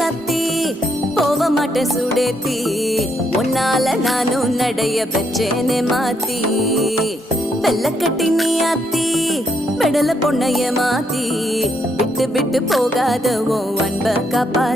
சத்தி போக மாட்டேன் சுடேத்தி உன்னால நானும் நடைய பெற்றேனே மாத்தி வெள்ளக்கட்டி நீ ஆத்தி பெடல பொண்ணைய மாத்தி விட்டு விட்டு போகாத உன் அன்ப காப்பாத்தி